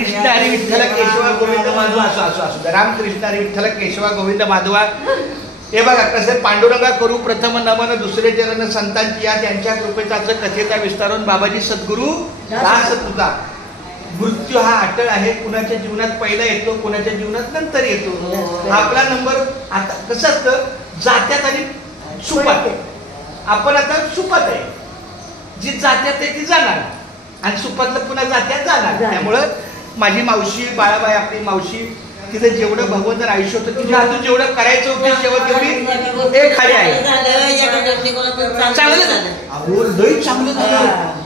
रामकृष्ण हरी विठ्ठल केशवा गोविंद माधवा. असू द्या. रामकृष्ण हरी विठ्ठल केशवा गोविंद माधवा. हे बघा कसं पांडुरंगा करू प्रथम नमन दुसरे चरण संतांची या त्यांच्या कृपेचा कथेचा विस्तारून बाबाजी सद्गुरू दास तुझा. मृत्यू हा अटळ आहे. कुणाच्या जीवनात पहिला येतो कुणाच्या जीवनात नंतर येतो. आपला नंबर आता कसं असतं जात्यात आणि सुपात. आपण आता सुपात आहे. जी जात्यात आहे ती जाणार आणि सुपातलं पुन्हा जात्यात जाणार. त्यामुळं माझी मावशी बाळाबाई आपली मावशी तिथं जेवढं भगवंतर आयुष्य होतं तिच्या हातून जेवढं करायचं होतं तेव्हा तेवढी एक खाली आहे. चांगलं झालं. लई चांगलं झालं.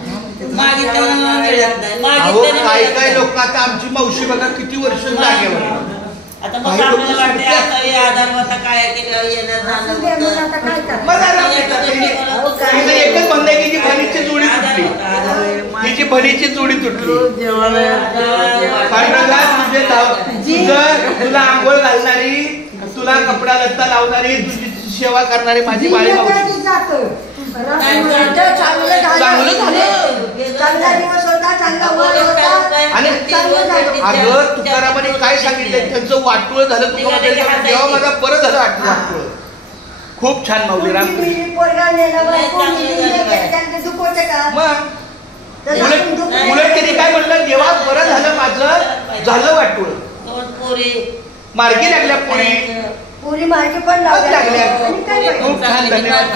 काय काय लोक आता आमची मावशी बघा किती वर्ष जागेवर. एकच म्हणणं आहे की जी भणीची जोडी तुटली. तिची भणीची जोडी तुटली. तुला आंघोळ घालणारी तुला कपडा लत्ता लावणारी तुझी सेवा करणारी माझी बाळी मावशी. आणि अगं तुकारामाने काय सांगितलं त्यांचं वाटोळ झालं. जेव्हा माझा बरं झालं वाटोळ. खूप छान माऊली रामकृष्ण. उलट त्यांनी काय म्हटलं जेव्हा बरं झालं माझं झालं वाटोळ. मार्गी लागल्या पुरी मार्गी पण लागल्या. खूप छान धन्यवाद.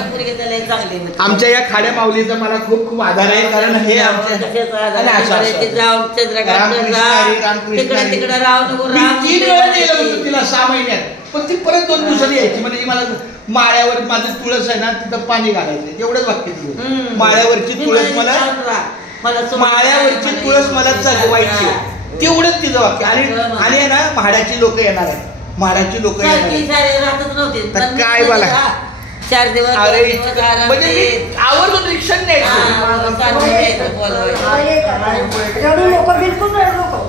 आमच्या या खाड्या माऊलीचा मला खूप खूप आधार आहे. कारण हे आमच्या 3 वेळा नेलं होतं तिला 6 महिन्यात. पण ती परत 2 दिवसांनी यायची. म्हणजे मला माळ्यावर माझं तुळस आहे ना तिथं पाणी घालायचं एवढंच वाक्य तिथे. माळ्यावरची तुळस माळ्यावरची तुळस मला जगवायची तेवढंच तिचं वाक्य. आणि ना म्हाडाची लोक येणार आहेत. म्हाडाची लोक येणार काय बोला 4 दिवस. अरे म्हणजे मी आवर्जून रिक्षा न्यायचं. रडू नको बिलकुल रडू नको.